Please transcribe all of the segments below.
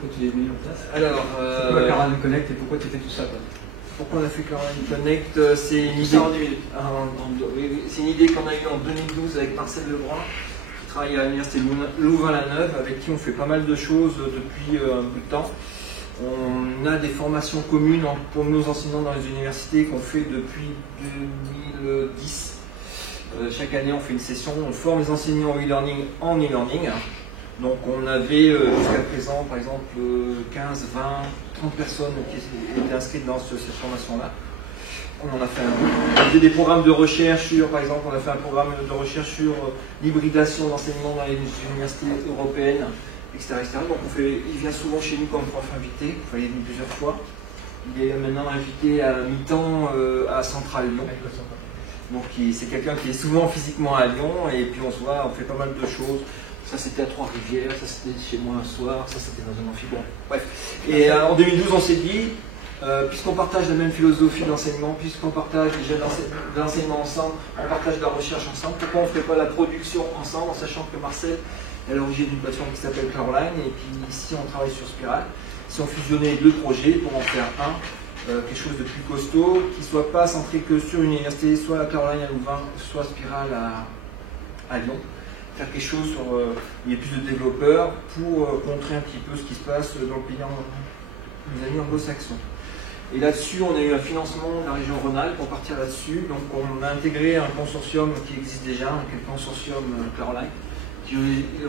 pourquoi tu l'as mis en place? Alors, pourquoi Caroline Connect et pourquoi tu fais tout ça quoi? Pourquoi on a fait Caroline Connect? C'est une idée, c'est une idée qu'on a eue en 2012 avec Marcel Lebrun, qui travaille à l'université Louvain-la-Neuve, avec qui on fait pas mal de choses depuis un bout de temps. On a des formations communes pour nos enseignants dans les universités qu'on fait depuis 2010. Chaque année, on fait une session, on forme les enseignants en e-learning en e-learning. Donc, on avait jusqu'à présent, par exemple, 15, 20, 30 personnes qui étaient inscrites dans cette formation-là. On en a fait on faisait des programmes de recherche sur, par exemple, on a fait un programme de recherche sur l'hybridation d'enseignement dans les universités européennes, etc. Donc, il vient souvent chez nous comme prof invité, il fallait venir plusieurs fois. Il est maintenant invité à mi-temps à Centrale Lyon. Donc c'est quelqu'un qui est souvent physiquement à Lyon et puis on se voit, on fait pas mal de choses. Ça c'était à Trois-Rivières, ça c'était chez moi un soir, ça c'était dans un amphi. Bon, bref. Et en 2012 on s'est dit, puisqu'on partage la même philosophie d'enseignement, puisqu'on partage déjà de l'enseignement ensemble, on partage de la recherche ensemble, pourquoi on ne ferait pas la production ensemble en sachant que Marcel est à l'origine d'une plateforme qui s'appelle Caroline et puis ici on travaille sur Spiral. Si on fusionnait les deux projets pour en faire quelque chose de plus costaud, qui ne soit pas centré que sur une université, soit à Caroline à Louvain, soit Spiral à Lyon. Faire quelque chose où il y ait plus de développeurs pour contrer un petit peu ce qui se passe dans le pays nos amis anglo-saxons. Et là-dessus, on a eu un financement de la région Rhône-Alpes pour partir là-dessus. Donc on a intégré un consortium qui existe déjà, un consortium Caroline, qui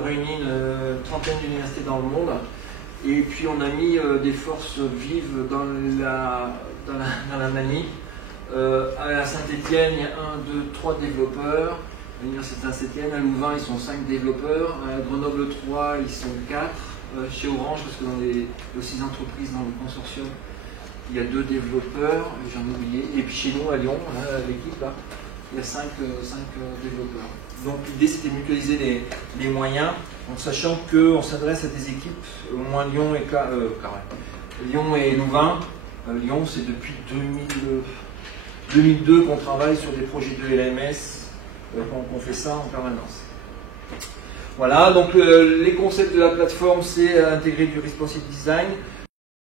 réunit une trentaine d'universités dans le monde. Et puis on a mis des forces vives dans la manip. À Saint-Étienne, il y a 1, 2, 3 développeurs. À l'université de Saint-Étienne, à Louvain, ils sont 5 développeurs. À Grenoble 3, ils sont 4. Chez Orange, parce que dans les 6 entreprises dans le consortium, il y a 2 développeurs, j'en ai oublié. Et puis chez nous, à Lyon, l'équipe, là, il y a 5 développeurs. Donc l'idée, c'était de mutualiser les moyens, en sachant qu'on s'adresse à des équipes, au moins Lyon et Louvain. Lyon, c'est depuis 2002 qu'on travaille sur des projets de LMS, qu'on fait ça en permanence. Voilà, donc les concepts de la plateforme, c'est intégrer du responsive design,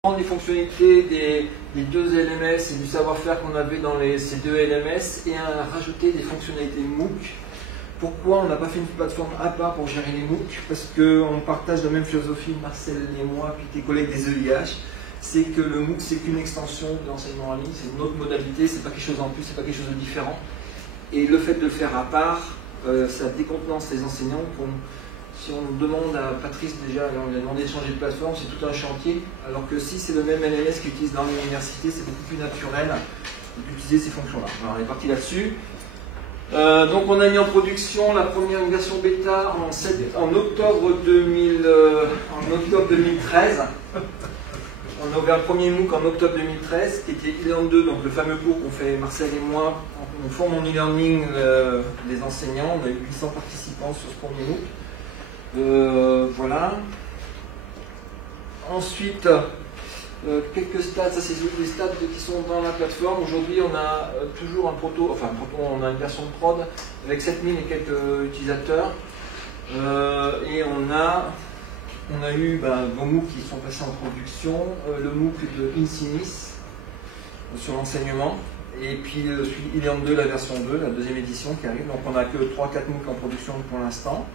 prendre les fonctionnalités des 2 LMS et du savoir-faire qu'on avait dans ces 2 LMS et rajouter des fonctionnalités MOOC. Pourquoi on n'a pas fait une plateforme à part pour gérer les MOOC? Parce qu'on partage la même philosophie, Marcel et moi, puis tes collègues des EIH. C'est que le MOOC, c'est qu'une extension de l'enseignement en ligne, c'est une autre modalité, c'est pas quelque chose en plus, c'est pas quelque chose de différent. Et le fait de le faire à part, ça décontenance les enseignants. Si on demande à Patrice, déjà, on lui a demandé de changer de plateforme, c'est tout un chantier. Alors que si c'est le même LMS qu'il utilise dans l'université, c'est beaucoup plus naturel d'utiliser ces fonctions-là. Alors, on est parti là-dessus. Donc on a mis en production la première version bêta en octobre 2013. On a ouvert le premier MOOC en octobre 2013, qui était e-learn 2, donc le fameux cours qu'on fait Marcel et moi. On forme en e-learning les enseignants. On a eu 800 participants sur ce premier MOOC. Voilà. Ensuite, quelques stats, ça c'est les stats qui sont dans la plateforme. Aujourd'hui, on a toujours on a une version de prod avec 7000 et quelques utilisateurs. Et on a eu vos MOOC qui sont passés en production, le MOOC de Incinis sur l'enseignement, et puis e-learn 2, la version 2, la deuxième édition qui arrive. Donc on n'a que 3-4 MOOC en production pour l'instant.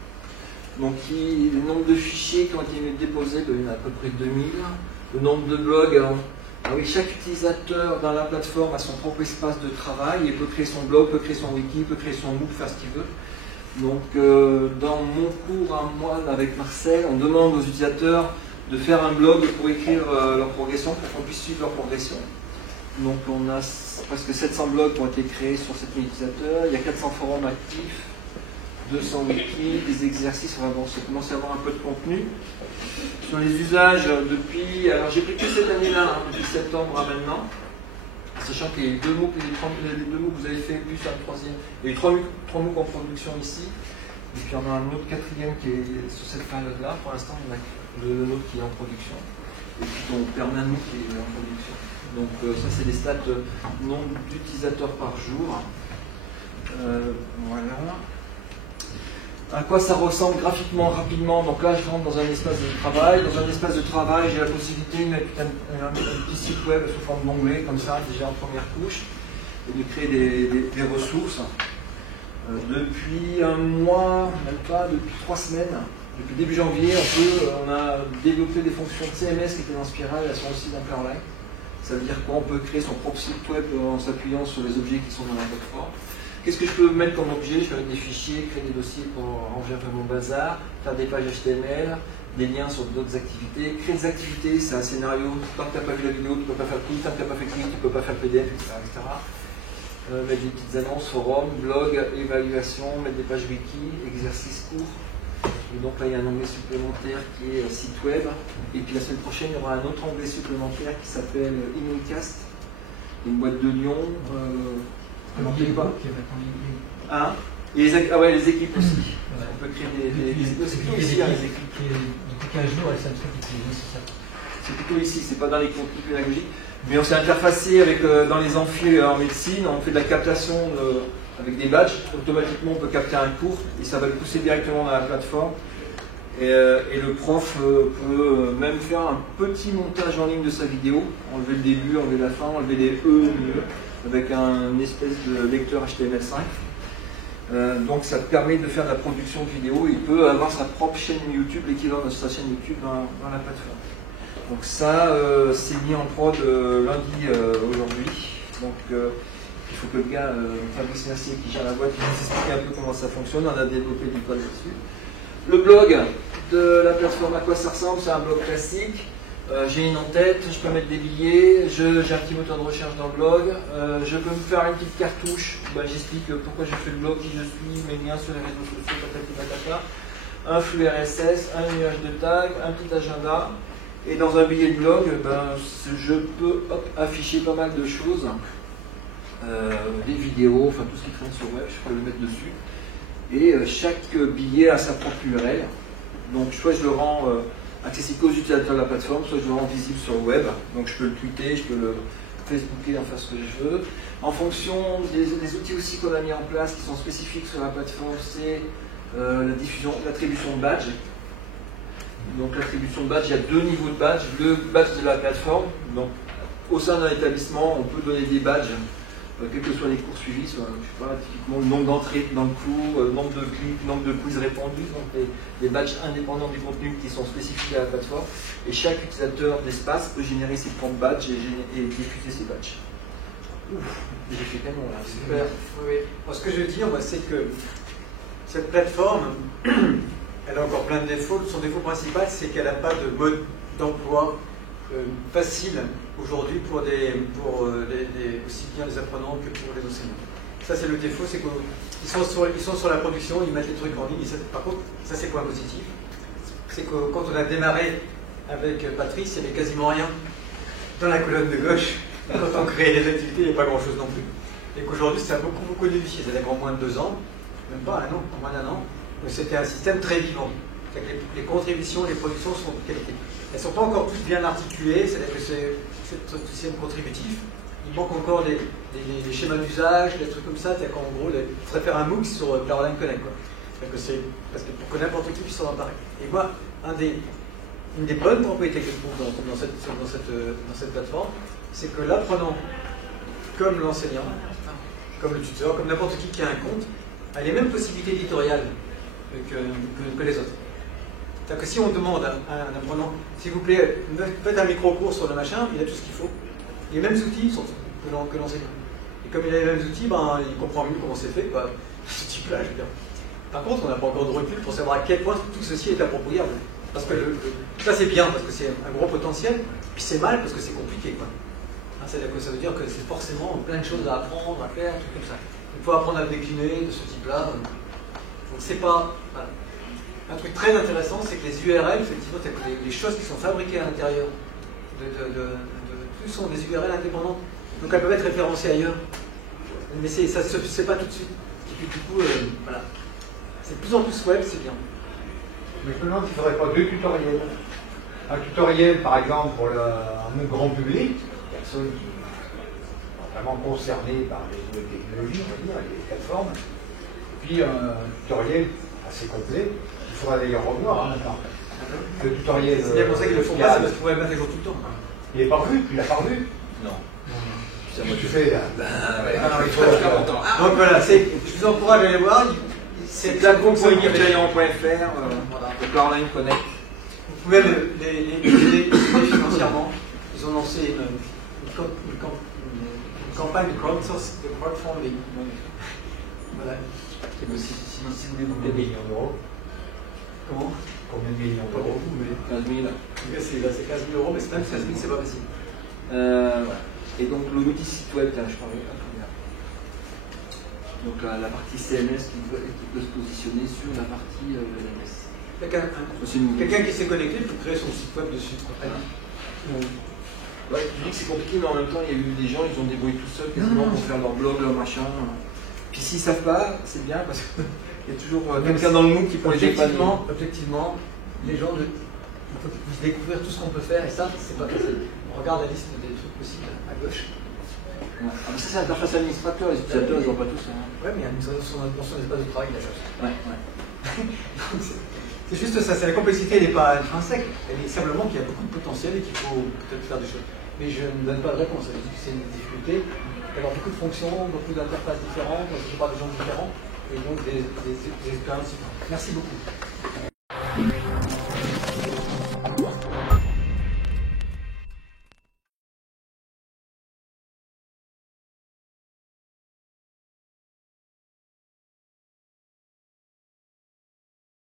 Donc le nombre de fichiers qui ont été déposés, il y en a à peu près 2000. Le nombre de blogs, chaque utilisateur dans la plateforme a son propre espace de travail et peut créer son blog, peut créer son wiki, peut créer son MOOC, faire ce qu'il veut. Donc dans mon cours à moi avec Marcel, on demande aux utilisateurs de faire un blog pour écrire leur progression, pour qu'on puisse suivre leur progression. Donc on a presque 700 blogs qui ont été créés sur 7000 utilisateurs, il y a 400 forums actifs, 200 wikis, des exercices, on commence à avoir un peu de contenu. Sur les usages, alors j'ai pris que cette année-là, depuis septembre à maintenant, sachant que les 2 MOOC, les 2 MOOC que vous avez fait, plus un troisième, il y a eu 3 MOOC en production ici, et puis on a un autre quatrième qui est sur cette période-là. Pour l'instant, il y en a le nôtre qui est en production, et puis on permet un MOOC qui est en production. Donc ça c'est des stats nombre d'utilisateurs par jour. Voilà. à quoi ça ressemble graphiquement, rapidement. Donc là, je rentre dans un espace de travail. Dans un espace de travail, j'ai la possibilité de mettre un petit site web sous forme d'onglet, comme ça, déjà en première couche, et de créer des ressources. Depuis un mois, même pas, depuis 3 semaines, depuis début janvier, on a développé des fonctions de CMS qui étaient dans Spiral, elles sont aussi dans Cloudline. Ça veut dire qu'on peut créer son propre site web en s'appuyant sur les objets qui sont dans la plateforme. Qu'est-ce que je peux mettre comme objet? Je peux mettre des fichiers, créer des dossiers pour ranger un peu mon bazar, faire des pages HTML, des liens sur d'autres activités. Créer des activités, c'est un scénario. Tant que tu n'as pas vu la vidéo, tu ne peux pas faire le quiz. Tant que tu n'as pas fait le quiz, tu ne peux pas faire le PDF, etc. Mettre des petites annonces, forum, blog, évaluation, mettre des pages wiki, exercices courts. Et donc là, il y a un onglet supplémentaire qui est site web. Et puis la semaine prochaine, il y aura un autre onglet supplémentaire qui s'appelle Immuncast, une boîte de Lyon. Hein? Et les équipes aussi. Ouais. On peut créer des équipes aussi. Les équipes qui depuis 15 jours, c'est un truc qui est nécessaire. C'est plutôt ici, c'est pas dans les contenus pédagogiques. Mais on s'est interfacé avec, dans les amphis en médecine, on fait de la captation avec des badges. Automatiquement, on peut capter un cours et ça va le pousser directement dans la plateforme. Et le prof peut même faire un petit montage en ligne de sa vidéo, enlever le début, enlever la fin, enlever les E au milieu, avec un espèce de lecteur HTML5. Donc ça permet de faire de la production de vidéos. Il peut avoir sa propre chaîne YouTube, l'équivalent de sa chaîne YouTube dans la plateforme. Donc ça, c'est mis en prod lundi aujourd'hui. Donc il faut que le gars, Fabrice Mercier, qui gère la boîte, nous explique un peu comment ça fonctionne. On a développé du code là-dessus. Le blog de la plateforme, à quoi ça ressemble? C'est un blog classique. J'ai une en-tête, je peux mettre des billets, j'ai un petit moteur de recherche dans le blog, je peux me faire une petite cartouche, j'explique pourquoi j'ai fait le blog, qui je suis, mes liens sur les réseaux sociaux, patata, un flux RSS, un nuage de tags, un petit agenda, et dans un billet de blog, je peux afficher pas mal de choses, des vidéos, enfin tout ce qui traîne sur web, je peux le mettre dessus, et chaque billet a sa propre URL, donc soit je le rends accessible aux utilisateurs de la plateforme, soit je le rends visible sur le web, donc je peux le tweeter, je peux le Facebooker, en faire ce que je veux. En fonction des outils aussi qu'on a mis en place qui sont spécifiques sur la plateforme, c'est l'attribution de badge. Donc l'attribution de badge, il y a 2 niveaux de badge. Le badge de la plateforme, donc au sein d'un établissement, on peut donner des badges, quels que soient les cours suivis, soit, je sais pas, typiquement le nombre d'entrées dans le cours, nombre de clics, nombre de quiz répondus, donc des badges indépendants du contenu qui sont spécifiques à la plateforme. Et chaque utilisateur d'espace peut générer ses propres badges et diffuser ses badges. Ouf, j'ai fait canon là, super. Oui. Moi, ce que je veux dire, c'est que cette plateforme, elle a encore plein de défauts. Son défaut principal, c'est qu'elle n'a pas de mode d'emploi facile aujourd'hui pour aussi bien les apprenants que pour les enseignants. Ça, c'est le défaut, c'est qu'ils sont sur la production, ils mettent les trucs en ligne. Par contre, ça, c'est le point positif. C'est que quand on a démarré avec Patrice, il n'y avait quasiment rien dans la colonne de gauche. Quand on créait les activités, il n'y a pas grand-chose non plus. Et qu'aujourd'hui, ça a beaucoup évolué. C'est-à-dire qu'en moins de 2 ans, même pas un an, en moins d'1 an, c'était un système très vivant. Les contributions, les productions sont de qualité. Elles ne sont pas encore toutes bien articulées, c'est-à-dire que c'est un système contributif. Il manque encore des schémas d'usage, des trucs comme ça. C'est-à-dire qu'en gros, il faudrait faire un MOOC sur Cloudline Connect. Parce que pour que n'importe qui puisse s'en emparer. Et moi, une des bonnes propriétés que je trouve dans cette plateforme, c'est que l'apprenant, comme l'enseignant, comme le tuteur, comme n'importe qui a un compte, a les mêmes possibilités éditoriales que les autres. C'est-à-dire que si on demande à un apprenant, s'il vous plaît, faites un micro-cours sur le machin, il a tout ce qu'il faut. Les mêmes outils que l'enseignant. Et comme il a les mêmes outils, il comprend mieux comment c'est fait, ce type-là, je veux dire. Par contre, on n'a pas encore de recul pour savoir à quel point tout ceci est appropriable. Parce que ça, c'est bien, parce que c'est un gros potentiel, puis c'est mal, parce que c'est compliqué, quoi. C'est-à-dire que ça veut dire que c'est forcément plein de choses à apprendre, à faire, tout comme ça. Il faut apprendre à décliner de ce type-là. Donc c'est pas... Voilà. Un truc très intéressant, c'est que les URL, effectivement, les choses qui sont fabriquées à l'intérieur tout sont des URL indépendantes. Donc elles peuvent être référencées ailleurs. Mais ça ne se fait pas tout de suite. Et puis du coup, voilà. C'est de plus en plus web, c'est bien. Mais je me demande s'il ne faudrait pas 2 tutoriels. Un tutoriel, par exemple, pour un grand public, personnes qui sont vraiment concernées par les nouvelles technologies, on va dire, les plateformes, puis un tutoriel assez complet. Il faudra d'ailleurs revoir maintenant. Le tutoriel. C'est bien pour ça qu'ils le font pas, c'est parce qu'on va mettre à jour tout le temps. Il n'est pas revu, tu l'as pas revu. Non. C'est moi tu fais. Donc voilà, je vous encourage à aller voir. C'est la groupe.giant.fr, le Carline Connect. Vous pouvez même les aider financièrement. Ils ont lancé une campagne de crowdfunding. Voilà. Si vous voulez vous Combien de aider. millions d'euros? Comment? Combien de millions Pas d'euros? beaucoup, mais 15 000. c'est 15 000 euros, mais c'est même 15 000, c'est pas facile. Voilà. Et donc le multi-site web, je parlais pas très bien. Donc la partie CMS qui peut se positionner sur la partie LMS. Quelqu'un qui s'est connecté peut créer son site web dessus. Ouais, je dis que c'est compliqué, mais en même temps, il y a eu des gens, ils ont débrouillé tout seuls quasiment pour faire leur blog, leur machin. Puis s'ils ne savent pas, c'est bien parce qu'il y a toujours quelqu'un dans le MOOC qui peut les dépanner. Objectivement, les gens ils peuvent découvrir tout ce qu'on peut faire et ça, c'est pas facile. On regarde la liste des trucs possibles à gauche. Ouais. Ah, mais ça, c'est l'interface administrateur, les utilisateurs, ils n'ont pas tous. Ouais, mais il y a dans son espace de travail, il a cherché. Ouais. C'est juste ça, c'est la complexité, elle n'est pas intrinsèque, elle est simplement qu'il y a beaucoup de potentiel et qu'il faut peut-être faire des choses. Mais je ne donne pas de réponse, c'est une difficulté d'avoir beaucoup de fonctions, beaucoup d'interfaces différentes, je parle de gens différents, et donc des expériences différentes. Merci beaucoup.